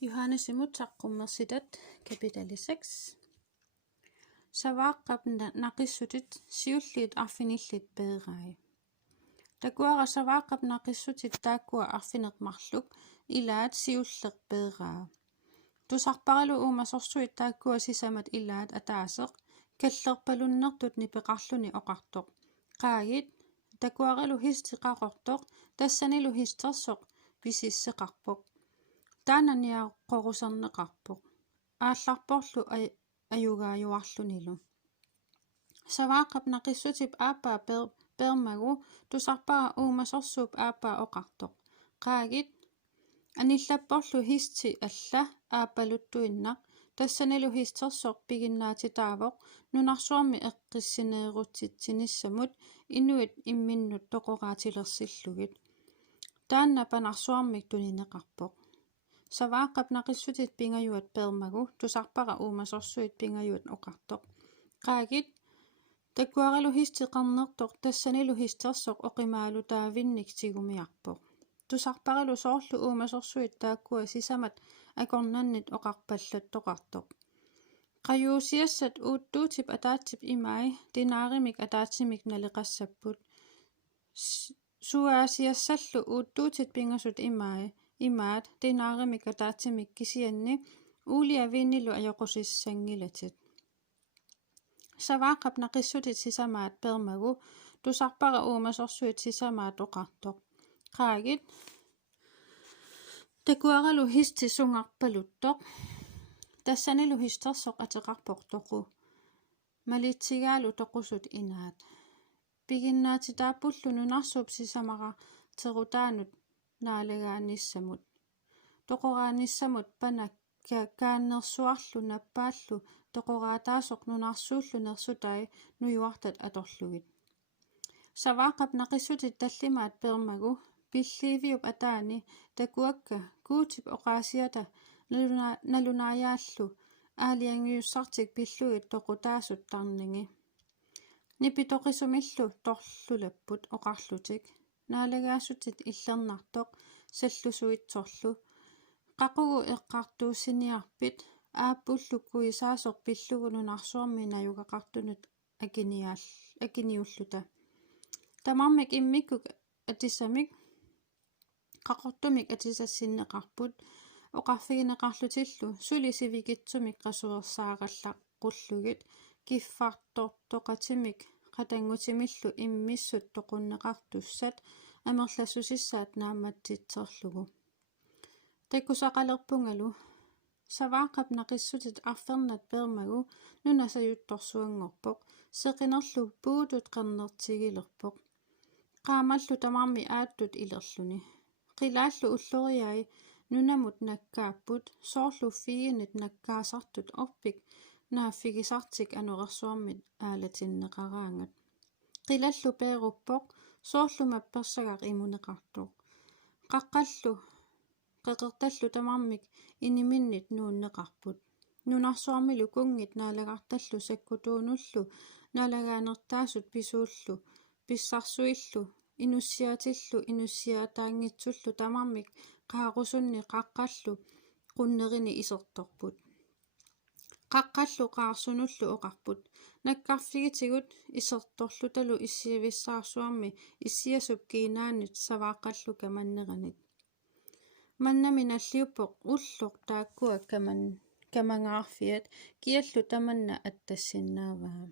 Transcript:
Johannes Imutaqqummersitat kapital 6. Savaaqapna naqissutit siulliit arfinillit peerai. Takuara savaaqap naqissutit taakkua arfineqmarluk ilaat siulleq peeraa. Tusarparalu uumasorsuit taakkua sisamat ilaat ataaseq kallerpalunnertut nipeqarluni oqartoq. Qaagit takuaralu histiqaqortoq tassanilu histersoq pisisseqarpoq. Taanania qoruserneqarpoq. Aallarporlu ajugaajuarlunilu. Savaaqap naqissutip aappaa permagu tusarpara uumasorsuup aappaa oqartoq. Qaagit anillapporlu histi alla aappaluttuinnaq tassanilu histersoq piginnaatitaavoq nunarsuarmi eqqissineerutitsinnissamut inuit imminnut toqoraatilersillugit. Taanna panarsuarmik tunineqarpoq. Savaaqap naqissutit pingajuat permagu tusarpara uumasorsuit pingajuat oqartoq. Qaagit takuaralu histiqarnertoq tassanilu histersoq oqimaalu taavinnik tigumiarpoq. Tusarparalu soorlu uumasorsuit taakkua sisamat akornannit oqarpallattoqartoq. Qajuusiassat uuttuutip ataatip imai tinaarimik ataatimik naleqassapput. Suaasiassallu uuttuutit pingasut imaat tinaarimik ataatimik kisianni uuliaviinnilu ajoqusissangilatit. Savaaqap naqissutit sisamaat permagu tusarpara uumasorsuit sisamaat oqartoq. Qaagit takuaralu histi sungarpaluttoq tassanilu histersoq ateqarportoqu. Maliitsigaalu toqusut inaat. Piginnaatitaappullu nunarsuup sisamaqarterutaanut naalagaanissamut. Toqoraanissamut panak kaannersuarlu nappaallu toqoraataasoq nunarsuullu nersutai nujuartat atorlugit. Savaaqap naqissutit tallimaat permagu pilliiviup ataani takuakka kuutip oqaasiata nalunajaallu aaliangiussartik pillugit toqutaasut tarningi. Nipitoqisumillu torlulapput oqarlutik naalagaassutit illernartoq sallusuitsorlu qaqugu eqqartuussiniarpit aappullukkui pillugu nunarsuarmi najugaqartunut akiniulluta. Tamarmik immikkuk atisamik qaqortumik atisassinneqarput oqarfigineqarlutillu sulisivigitsumik qasuersaaqallaqqullugit kiffartortoqatimik qatangutimillu immissut toqunneqartussat amerlassusissaat naammattitserlugu. Takusaqalerpungalu savaaqap naqissutit arfernat permagu nunasajuttorsuangorpoq seqinerlu puutut qernertigilerpoq. Qaamallu tamarmi aattut ilerluni. Qilaallu ulloriai nunamut nakkaapput soorlu figinit nakkaasartut orpik naaffigisartik anuqersuarmit aalatinneqaraangat. Qilallu peeruppoq soorlu mappersagaq imuneqartoq. Qaqqallu qeqertallu tamarmik iniminnit nuunneqarput. Nunarsuarmilu kungit naalagartallu sakkutuunullu naalagaanertaasut pisuullu pissarsuillu inussiataangitsullu tamarmik qaarusunni qaqqallu qunnerini isertorput. Qaqqallu qaarsunullu oqarput. Nakkarfigitigut isertorlutalu issiavissarsuarmi issiasup kiinaanit savaaqallu kamanneranit. Mannami nalliuppoq ulloq taakkua kamangaarfiat kiallu tamanna attassinnaaraa.